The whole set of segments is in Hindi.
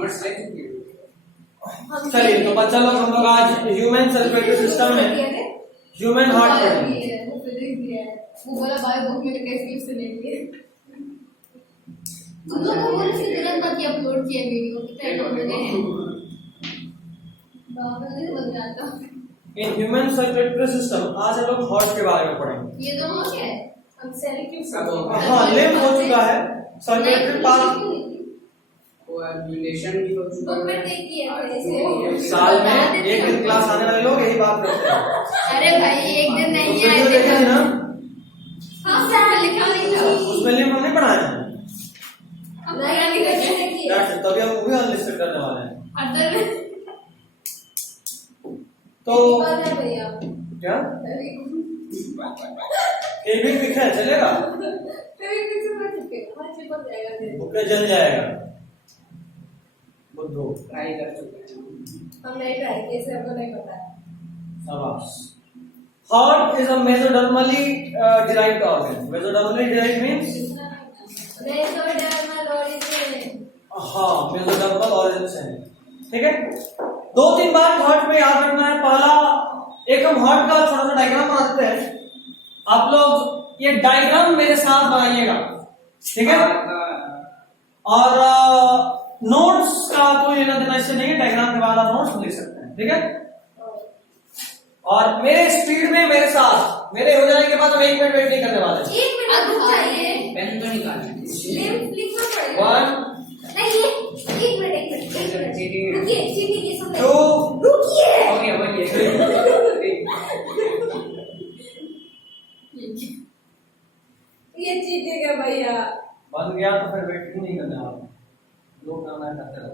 नोट्स ले चुकी हो। चलिए तो बच्चा लोग हम लोग आज ह्यूमन सर्कुलेटरी सिस्टम में ह्यूमन हार्ट पढ़ेंगे। वो बोला भाई बुक में कैसे क्लिप से लेंगे। तुम लोगों को बोले कि तुरंत मत अपलोड किया वीडियो कितने लोगों ने बाबा ने लग जाता। इन ह्यूमन सर्कुलेटरी सिस्टम आज हम लोग हार्ट के बारे में पढ़ेंगे। ये दोनों क्या है? हम सेलेक्टिव हाँ लिम्फ हो चुका है, सर्कुलेटरी पार्ट कोएगुलेशन भी हो चुका बुक में है। देखी है कैसे साल में एक दिन क्लास आने वाले लोग यही बात करते हैं। अरे भाई एक दिन नहीं तो है वीडियो देखे थे ना, हाँ सर लिखा नहीं था उसमें लिम्फ हमने पढ़ाया है। अब नया लिखा है तभी हम वो भी अनलिस्टेड करने वाले हैं। अदर में तो भैया क्या ये भी लिखा है, चलेगा? ओके जल जाएगा। बुद्धू ट्राई कर चुके हैं। हम नहीं ट्राई किए से हमको नहीं पता। शाबाश। Heart is a mesodermally derived organ. Mesodermally derived means mesodermal origin. हाँ मेसोडर्मल origin से है। ठीक है, दो तीन बात हार्ट में याद रखना है। पहला, एक हम हार्ट का छोटा सा डायग्राम बनाते हैं, आप लोग ये डायग्राम मेरे साथ बनाइएगा, ठीक है? और नोट्स का कोई लेना देना इससे नहीं है, डायग्राम के बाद आप नोट्स लिख सकते हैं, ठीक है? और मेरे स्पीड में मेरे साथ, मेरे हो जाने के बाद हम 1 मिनट वेट नहीं करने वाले। 1 मिनट चाहिए। पेन तो निकालना लिंक लिखना पड़ेगा। 1 नहीं 1 मिनट रुकिए चीटी की सुन 2 रुकिए हो गया ये चीटी का भैया बन गया तो फिर वेट नहीं करने वाला, लोग करना है करते रहो।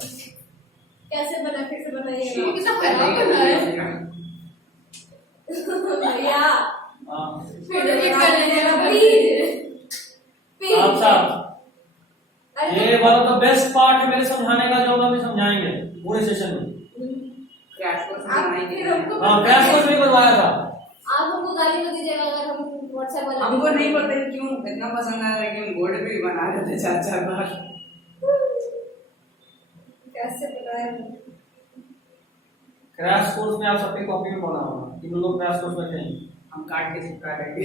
कैसे बना फिर से बनाइएगा कितना खराब बना है भैया हाँ फिर से कर लीजिएगा प्लीज आप साहब, ये वाला तो बेस्ट पार्ट है मेरे समझाने का, जो हम समझाएंगे पूरे सेशन में। क्रैश कोर्स आप बनाएंगे। फिर हमको हाँ क्रैश कोर्स भी बनवाया था। आप हमको गाली मत दीजिएगा अगर हम व्हाट्सएप वाला हमको नहीं पता क्यों इतना पसंद आया, लेकिन बोर्ड पे भी बना रहे थे 4-4 बार। कैसे बनाए क्रैश कोर्स में आप सबकी कॉपी में पढ़ा होगा, कि लोग क्रैश कोर्स में कहीं हम काट के चिपका देंगे।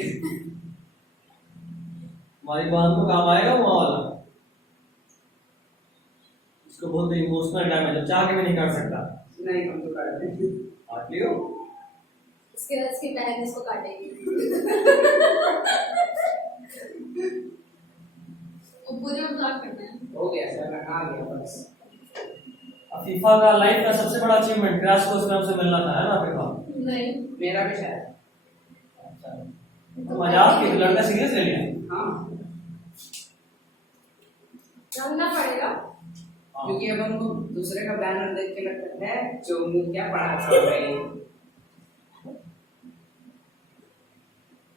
हमारी बहन को काम आएगा वो वाला, इसको बोलते इमोशनल डैमेज, चाह के भी नहीं कर सकता। नहीं हम तो काट देंगे। काट लियो, इसके बाद इसकी बहन इसको काटेगी वो पूरे में ब्लॉक करना है। हो गया सर, मैं आ गया बस। फीफा का लाइफ का सबसे बड़ा अचीवमेंट क्रैश कोर्स में हमसे मिलना था, है ना फीफा? नहीं मेरा भी शायद। अच्छा तो मजाक की लड़का सीरियस ले लिया। हाँ रंगना पड़ेगा क्योंकि अब हमको दूसरे का बैनर देख के लगता है जो मुंह क्या पढ़ा था भाई।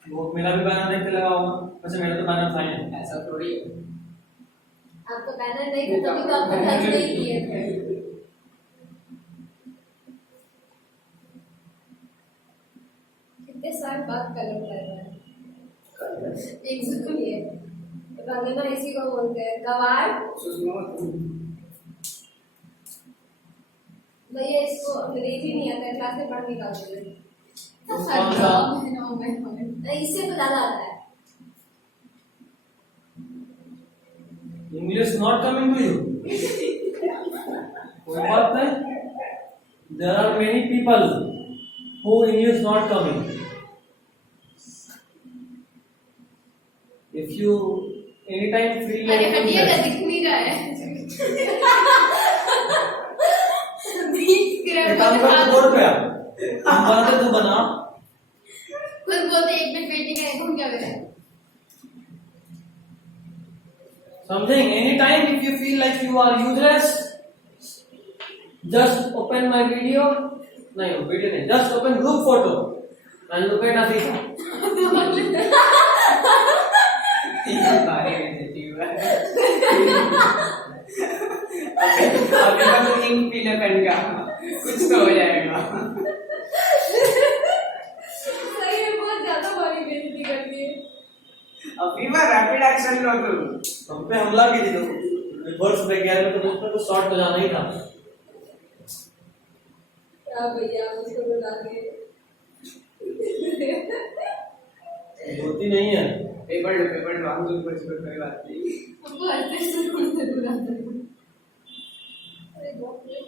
वो मेरा भी बैनर देख के लगा होगा, वैसे मेरा तो बैनर था ही नहीं। ऐसा थोड़ी है। आपको बैनर नहीं था तभी तो आपको टच नहीं किए थे। कितने साल बाद कलर लगा है एक सुनिए रंगना इसी को बोलते हैं गवार। भैया इसको अंग्रेजी नहीं आता है, क्लास में पढ़ निकालते हैं इससे तो ज्यादा आता है। English not coming to you, कोई बात नहीं, there are many people who English not coming. If you any time feel अरे हटिएगा दिख नहीं रहा है काम कर बोर्ड पे आप बनाते तो बना खुद बोलते एक में पेटी का एक क्या करें something anytime if you feel like you are useless, just open my video, no video nahi, just open group photo and look at Afifa. अभी तो इंक पीले पेन का कुछ तो हो जाएगा। सही में बहुत ज्यादा बड़ी बेइज्जती कर दी है। अभी मैं रैपिड एक्शन लो तुम हम पे हमला की थी तो रिवर्स में गया तो उसमें तो शॉर्ट तो जाना ही था। क्या भैया उसको बुला के होती नहीं है। पेपर लो हम लोग पर कोई बात नहीं। हमको ऐसे से बुलाते हैं। अरे बाप रे,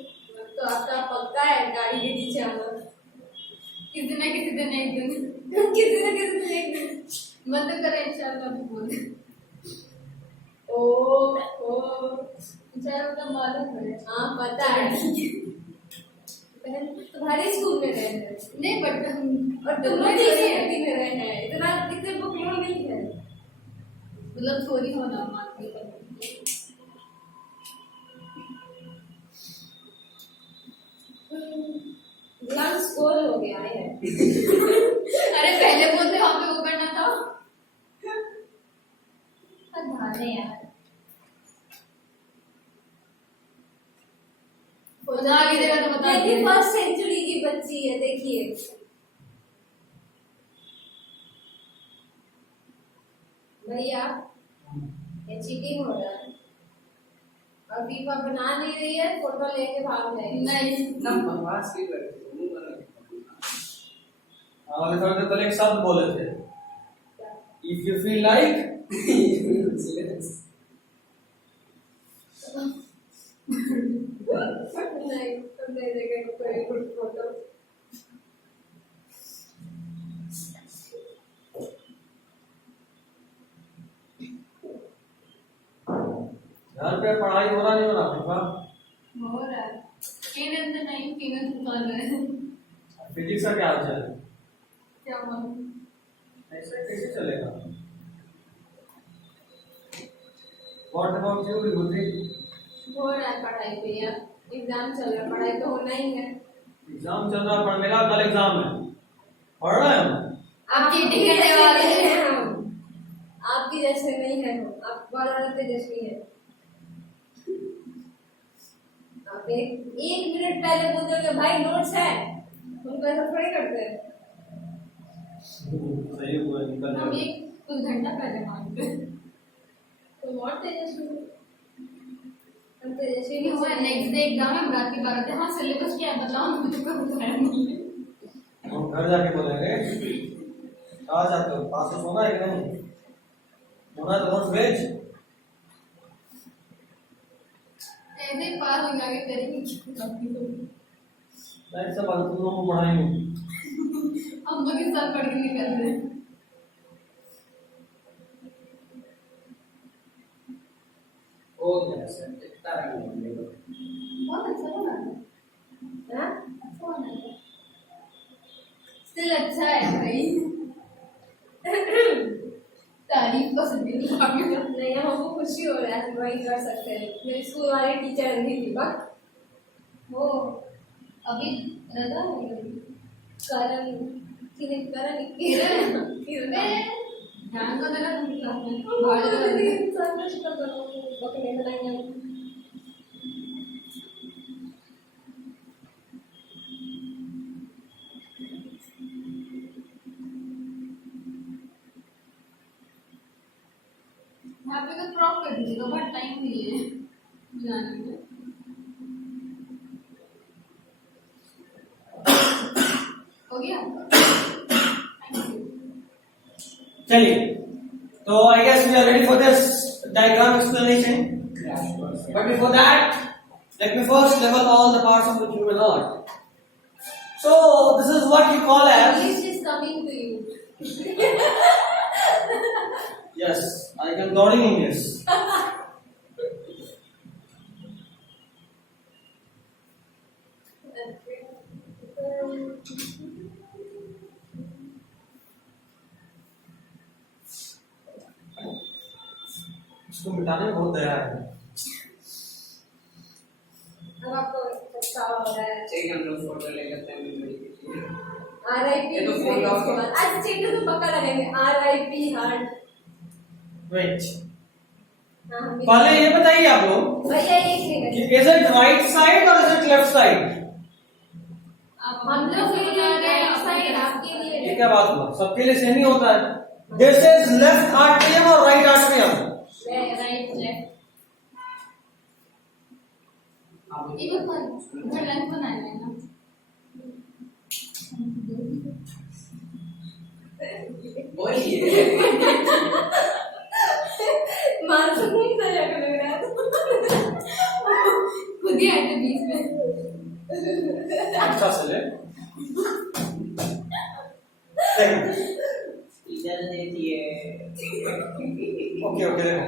तो आपका पक्का है गाड़ी के नीचे आना। किसी न किसी दिन एक दिन मत करें इंशाल्लाह बोल। ओ इंशाल्लाह तो मालूम है। हाँ पता है। तुम्हारे स्कूल में रहे हैं नहीं बट और तुम्हारे यूनिवर्सिटी में रहे हैं इतना कितने बुक लोग नहीं है मतलब थोड़ी होना मानती है। ग्लास स्कोर हो गया है। अरे पहले बोलते वहां पे वो करना था। धाने यार आगे देगा तो बता। 21st सेंचुरी की बच्ची है देखिए। भैया ये चीटिंग हो रहा है और फीफा बना नहीं रही है फोटो लेके भाग जाएगी। नहीं ना बकवास की करते हो हमारे थोड़े देर पहले एक शब्द बोले थे, इफ यू फील लाइक नहीं तुम नहीं देखे कोई गुड फोटो। घर पे पढ़ाई हो रहा नहीं हो रहा फीफा? हो रहा है केनन तो नहीं केनन दुकान है। फिजिक्स का क्या हाल चाल है? क्या मालूम ऐसे कैसे चलेगा? What about you, विभूति? हो रहा है पढ़ाई पे यार एग्जाम चल रहा है पढ़ाई तो होना ही है। एग्जाम चल रहा पर मेरा कल एग्जाम है, पढ़ रहे हैं हम। आप चीटिंग करने वाले हैं हम आपकी जैसे नहीं है हम आप बहुत ज्यादा तेजस्वी है। आप एक मिनट पहले बोलते हो कि भाई नोट्स है हम तो ऐसा थोड़ी करते हैं। सही हुआ निकल हम गया। एक कुछ घंटा पहले मांगते हैं तो और तेजस्वी हम तेजस्वी नहीं हुआ। नेक्स्ट डे एग्जाम है रात के 12 बजे। हाँ सिलेबस क्या है बताओ मुझे तो बताया नहीं है। हम घर जाके बोलेंगे कहाँ जाते हो, पास में सोना है कि नहीं, सोना है तो नोट्स भेज। ऐसे ही पास हो जाके करेंगे ऐसा बात तुम लोगों को पढ़ाएंगे। हम लोग इस साल पढ़ के निकल रहे हैं। हो गया सर कितना रंग बहुत अच्छा बना है हाँ अच्छा बना है स्टिल अच्छा है भाई। तारीफ पसंद नहीं हमको खुशी हो रहा है ड्राइंग कर सकते हैं। मेरे स्कूल वाले टीचर नहीं थी बट वो अभी रजा हो गई करण ध्यान तो देना तुम क्लास में बकने बनाएंगे। यहाँ पे तो क्रॉप कर दीजिएगा बहुत टाइम नहीं है बनाने में। हो गया चलिए, तो I guess we are ready for this diagram explanation, but before that let me first level all the parts of the human heart. So this is what you call as English is coming to you. yes, I can nodding English. इसको मिटाने में बहुत दया है। अब आपको पछतावा हो रहा है। चाहिए हम लोग फोटो ले लेते हैं मेमोरी के लिए। RIP ये तो फोन ऑफ है। आज चिन्ह तो पक्का लगेंगे RIP हार्ट। Wait, हाँ पहले ये बताइए आप लोग भैया एक second is it right side or is it left side? हम लोग के लिए राइट साइड आपके ये लिए क्या बात हुआ, सबके लिए सेम ही होता है। This is left atrium और right atrium. राइट लेफ्ट इधर पर इधर लेंथ बनाना है ना। बोलिए। मानसून नहीं तरह का लग रहा है खुद ही आए थे बीच में। अच्छा चले इधर देखिए। ओके ओके देखो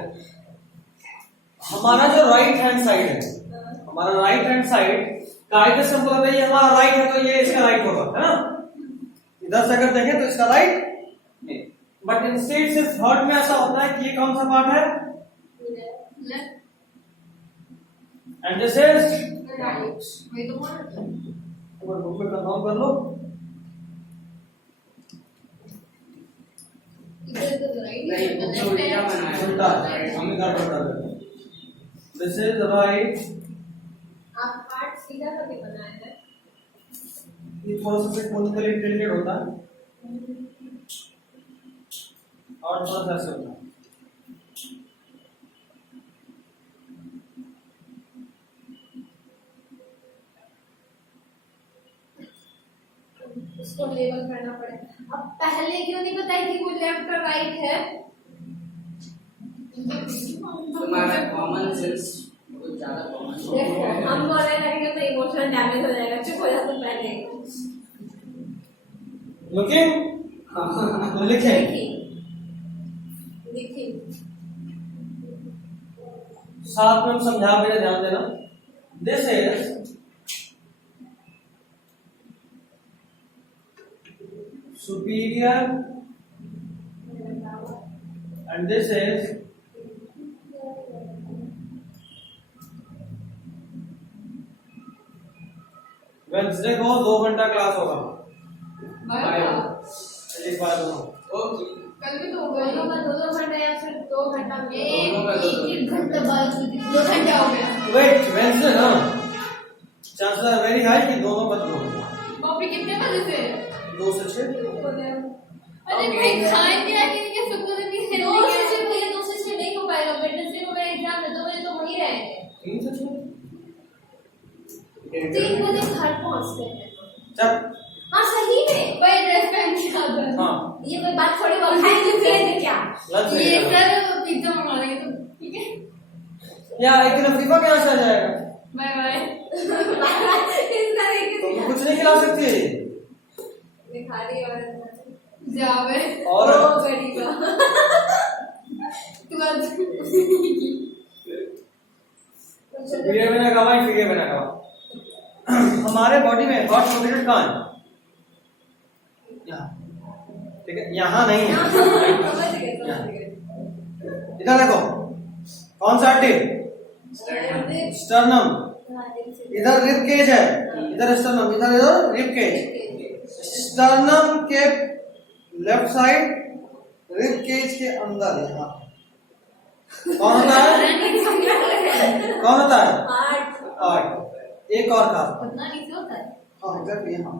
हमारा जो राइट हैंड साइड है हमारा राइट हैंड साइड कायदे से हमको लगता है ये हमारा राइट है तो ये इसका राइट होगा है ना इधर से अगर देखें तो इसका राइट नहीं बट इंस्टेड सिर्फ थर्ड में ऐसा होता है कि ये कौन सा पार्ट है एंड दिस इज राइट मैं तो बोल रहा बुक में कंफर्म कर लो इधर तो राइट नहीं, बुक में उल्टा बनाया है। उल्टा हमें गड़बड़ कर देते हैं दिस इज राइट आप पार्ट सीधा करके बनाया है। ये थोड़ा सा सिक्वेंशियली टिल्टेड होता है और थोड़ा सा ऐसे होता है उसको लेवल करना पड़ेगा। अब पहले क्यों नहीं बताई कि वो लेफ्ट और राइट है? तुम्हारा कॉमन सेंस बहुत ज्यादा कॉमन देखो हम बोलने लगेंगे तो इमोशनल डैमेज हो जाएगा। चुप हो जा तुम पहले। लुकिंग लिखें देखिए देखिए साथ में हम समझा मेरे ध्यान देना this is superior and this is Wednesday को 2 घंटा क्लास होगा एक बार दोनों ओके कल भी तो दोनों का 2 घंटा या फिर 2 घंटा में दोनों का 1 घंटा बाद 2 घंटा हो गया। वेट वेंसडे ना चांसेस आर वेरी हाई कि दोनों बंद हो कॉपी कितने बजे से 2 से 6 अरे भाई खाए पिया के लिए सुकून नहीं है। 2 से 6 भैया 2 से 6 नहीं हो पाएगा। वेडनेसडे को मेरा एग्जाम है 2 बजे तो वहीं रहेंगे। 3 से 6 3 बजे घर पहुंचते हैं। चल हाँ सही में वही ड्रेस पहन के आता है। हाँ ये कोई बात थोड़ी बहुत है क्या लंच ये लेके सर पिज्जा मंगा लेंगे तो ठीक है। या एक दिन अफ्रीका के यहाँ से आ जाएगा बाय बाय इस तरीके तुम से कुछ नहीं खिला सकती दिखा रही है जावे और गरीबा तू आज वीडियो में ना कहा वीडियो में ना कहा हमारे बॉडी में हॉट लोकेटेड कहाँ है यहाँ ठीक है यहाँ नहीं है समझ गए इधर देखो कौन सा हड्डी स्टर्नम इधर रिब केज है इधर स्टर्नम इधर रिब केज स्टर्नम के लेफ्ट साइड रिब केज के अंदर यहाँ कौन होता है कौन होता है हार्ट एक और का पता नहीं क्यों होता है। हाँ एग्जैक्टली यहाँ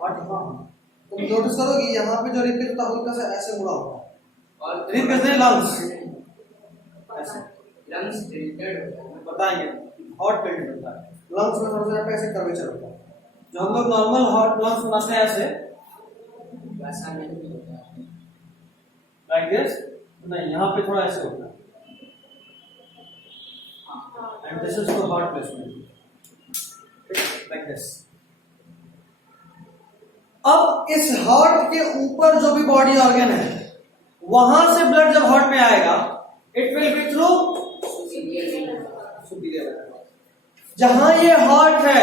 हार्ट हाँ तुम नोटिस करोगे यहाँ पे जो रिब केज होता है हल्का सा ऐसे मुड़ा होता है और रिब केज नहीं लंग्स लंग्स टिल्टेड होता है बताएंगे हॉट टिल्टेड होता है लंग्स में थोड़ा सा ऐसे कर्वेचर होता है जो हम लोग नॉर्मल हॉट लंग्स बनाते हैं ऐसे वैसा नहीं होता है लाइक दिस नहीं यहाँ पे थोड़ा ऐसे होता है and this is the heart placement like this अब इस हार्ट के ऊपर जो भी बॉडी ऑर्गन है वहां से ब्लड जब हार्ट में आएगा it will be through superior जहां ये हार्ट है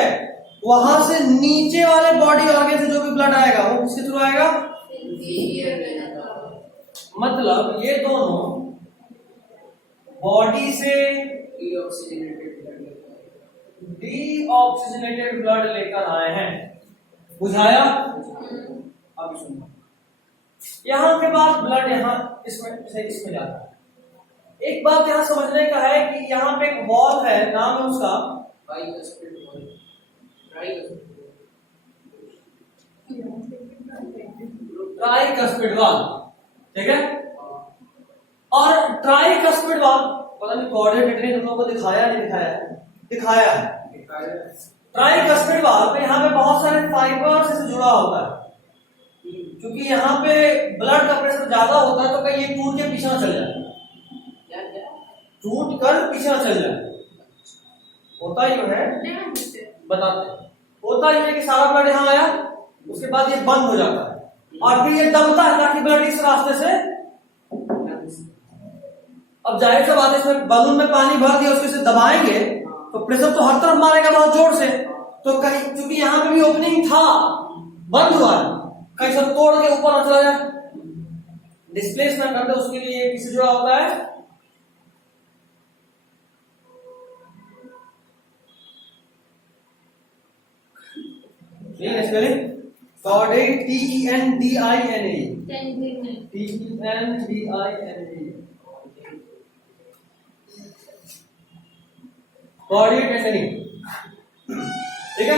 वहां से नीचे वाले बॉडी ऑर्गन से जो भी ब्लड आएगा वो किसके थ्रू आएगा मतलब ये दोनों बॉडी से डीऑक्सीजनेटेड ब्लड लेकर आए हैं बुझाया अब सुनो यहाँ के बाद ब्लड यहाँ इसमें इसमें जाता है एक बात यहाँ समझने का है कि यहाँ पे एक वॉल है नाम है उसका ट्राइकस्पिड वाल्व ठीक है और ट्राइकस्पिड वाल्व पता नहीं कोऑर्डिनेटर ने तुम लोगों को दिखाया नहीं दिखाया दिखाया है। ट्राइकस्पिड वाल्व पे यहाँ पे बहुत सारे फाइबर से जुड़ा होता है, क्योंकि यहाँ पे ब्लड का प्रेशर ज्यादा होता है तो कहीं ये टूट के पीछे ना चल जाए, टूट कर पीछे ना चल जाए। होता ही है, बताते हैं, होता ही है कि सारा ब्लड यहाँ आया, उसके बाद ये बंद हो जाता है और फिर ये दबता है ताकि ब्लड इस रास्ते से। अब जाहिर सा बात है, इसमें बलून में पानी भर दिया, उसको इसे दबाएंगे तो प्रेशर तो हर तरफ मारेगा बहुत जोर से, तो कहीं क्योंकि यहाँ पे भी ओपनिंग था, बंद हुआ है, कहीं सब तोड़ के ऊपर ना चला जाए, डिस्प्लेस ना कर दे, उसके लिए किससे जुड़ा होता है? स्पेलिंग कॉर्डेट, TENDINA, कॉर्डेट एंडनी, ठीक है।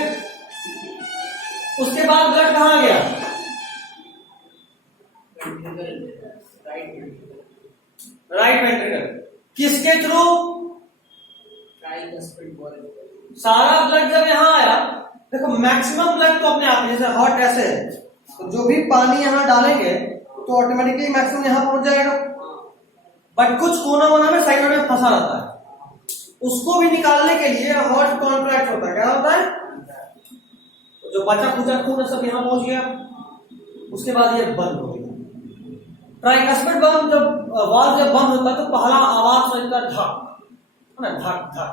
उसके बाद ब्लड कहां गया? राइट वेंट्रिकल, किसके थ्रू? सारा ब्लड जब यहां आया, देखो मैक्सिमम ब्लड तो अपने आप, जैसे हार्ट ऐसे है तो जो भी पानी यहां डालेंगे तो ऑटोमेटिकली मैक्सिमम यहां पहुंच जाएगा, बट कुछ कोना वोना में साइड में फंसा रहता है, उसको भी निकालने के लिए हार्ट कॉन्ट्रैक्ट होता है। क्या होता है? तो जो बचा खुचा खून सब यहां पहुंच गया, उसके बाद ये बंद हो गया। ट्राइकस्पिड वाल्व जब बंद होता है तो पहला आवाज सुनता है धक, है ना, धक धक,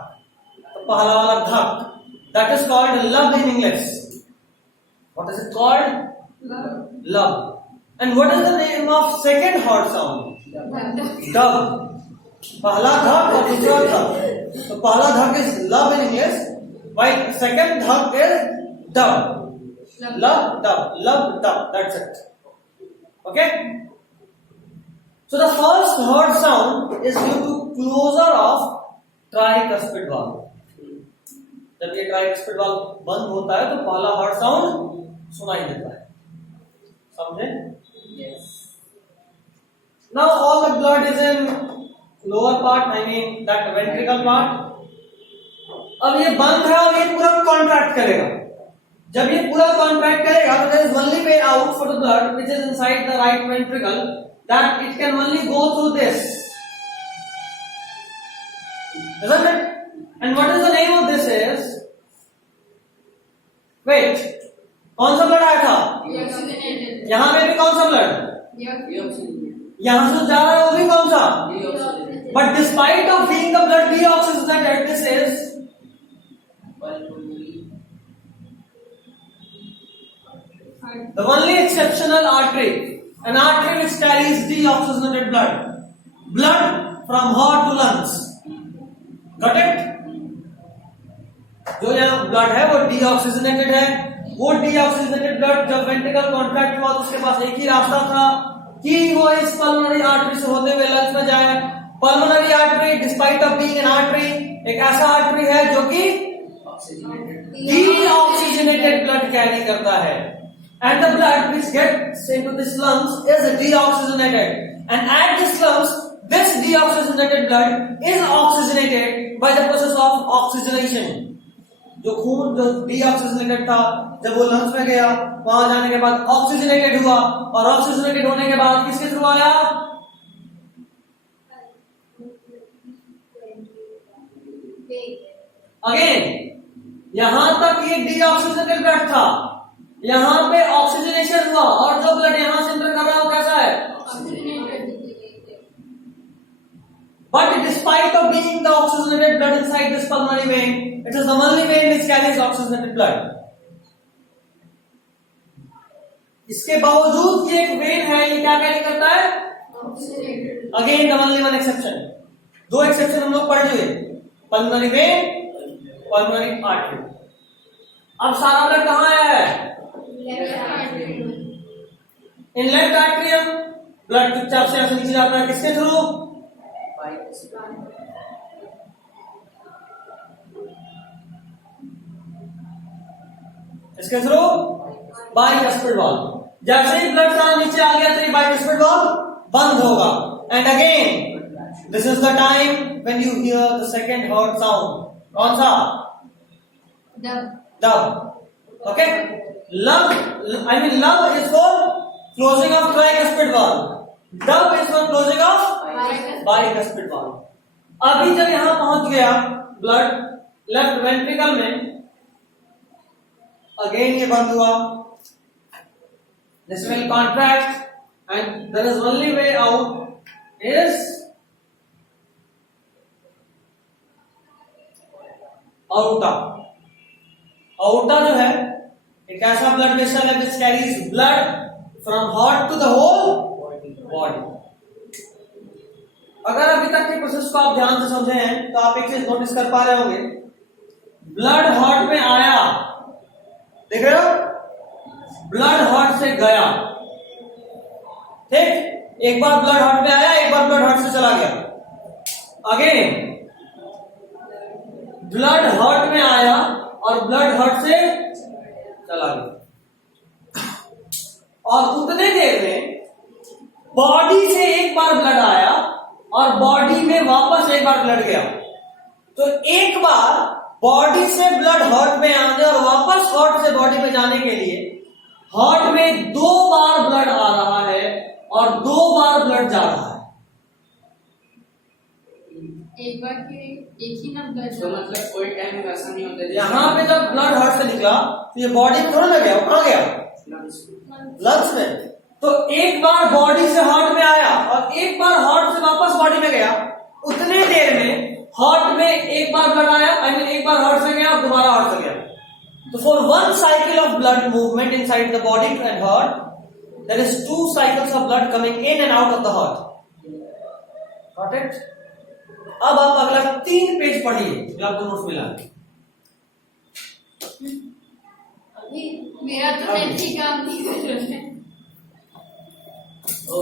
तो पहला वाला धक, that is called love in English. What is it called? Love. And what is the name of second heart sound? Dove. पहला धक और दूसरा धक, तो पहला धक is love in English, while second धक is dove. Love, dove, love, dove. That's it. Okay. So the first heart sound is due to closure of tricuspid valve. जब ये ट्राइकस्पिड वाल्व बंद होता है तो पहला हार्ट साउंड सुनाई देता है, समझे? Yes. Now all the blood is in lower part, I mean that ventricle part. अब ये बंद है और ये पूरा कॉन्ट्रैक्ट करेगा। जब ये पूरा कॉन्ट्रैक्ट करेगा तो there is only way out for the blood which is inside the right ventricle, that it can only go through this, isn't it? And what is the name of this is? Wait, कौन सा ब्लड आया था? यहाँ पे भी कौन सा ब्लड? यहाँ से जा रहा है वो भी कौन सा? But despite of being the blood deoxygenated, this is the only exceptional artery, an artery which carries deoxygenated blood from heart to lungs. Got it? जो यहाँ ब्लड है वो डीऑक्सीजनेटेड है, वो डीऑक्सीजनेटेड ब्लड जब वेंट्रिकल कॉन्ट्रैक्ट हुआ तो उसके पास एक ही रास्ता था कि वो इस पल्मोनरी आर्टरी से होते हुए लंग्स में जाए। Pulmonary artery despite of being an artery एक ऐसा आर्टरी है जो कि डीऑक्सीजनेटेड ब्लड कैरी करता है, and the blood which gets into this lungs is deoxygenated, and at this lungs this deoxygenated blood is oxygenated by the process of oxygenation. जो खून जो deoxygenated था जब वो लंग्स में गया, वहां जाने के बाद ऑक्सीजनेटेड हुआ, और ऑक्सीजनेटेड होने के बाद किसके थ्रू आया? अगेन यहां तक ये डीऑक्सीजनेटेड ब्लड था, यहां पे ऑक्सीजनेशन हुआ, और जो ब्लड यहां से एंटर कर रहा है वो कैसा है? But despite of being the oxygenated blood inside this pulmonary vein, it is the only vein which carries oxygenated blood. इसके बावजूद ये एक वेन है, ये क्या कैरी करता है? Again the only one exception. दो एक्सेप्शन हम लोग पढ़ चुके, पल्मोनरी वेन, पल्मोनरी आर्टरी। अब सारा ब्लड कहाँ आया है? इन लेफ्ट आर्टरियम ब्लड चुपचाप से यहां से नीचे जाता है, किसके थ्रू? इसके थ्रू बाइकस्पिड वाल्व। जैसे ही ब्लड सारा नीचे आ गया तो ये बाइकस्पिड वाल्व बंद होगा, and again this is the time when you here the second heart sound कौन सा? Dub Dub. Okay. Lub is for closing of tricuspid valve. Dub is for closing of bicuspid valve. अभी जब यहां पहुंच गया ब्लड लेफ्ट वेंट्रिकल में, अगेन ये बंद हुआ. This will contract and there is only way out is aorta. Aorta जो है एक ऐसा ब्लड वेसल है which carries blood from heart to the whole body. अगर अभी तक के प्रोसेस को आप ध्यान से समझे हैं तो आप एक चीज नोटिस कर पा रहे होंगे. ब्लड हार्ट में आया, देख रहे हो, ब्लड हार्ट से गया. ठीक, एक बार ब्लड हार्ट में आया, एक बार ब्लड हार्ट से चला गया. अगेन ब्लड हार्ट में आया और ब्लड हार्ट से चला गया. और उतने देर में बॉडी से एक बार ब्लड आया और बॉडी में वापस एक बार ब्लड गया. तो एक बार बॉडी से ब्लड हार्ट में आने और वापस हार्ट से बॉडी में जाने के लिए हार्ट में 2 बार ब्लड आ रहा है और 2 बार ब्लड जा रहा है. एक बार के एक ही ना ब्लड. तो मतलब कोई टाइम वैसा नहीं होता. यहां पे जब ब्लड हार्ट से निकला तो ये बॉडी में थोड़ा ना गया, कहां गया? लंग्स में. तो एक बार बॉडी से हार्ट में आया और एक बार हार्ट से वापस बॉडी में गया. उतने देर में हार्ट में एक बार ब्लड आया, एक बार हार्ट से गया और दोबारा हार्ट से गया. तो for 1 cycle of blood movement inside the body and heart, there is 2 cycles of blood coming in and out of the heart. Got it? अब आप अगला 3 पेज पढ़िए जो आपको नोट्स मिला. अभी मेरा तो नेट ही काम नहीं कर रहा है. ओ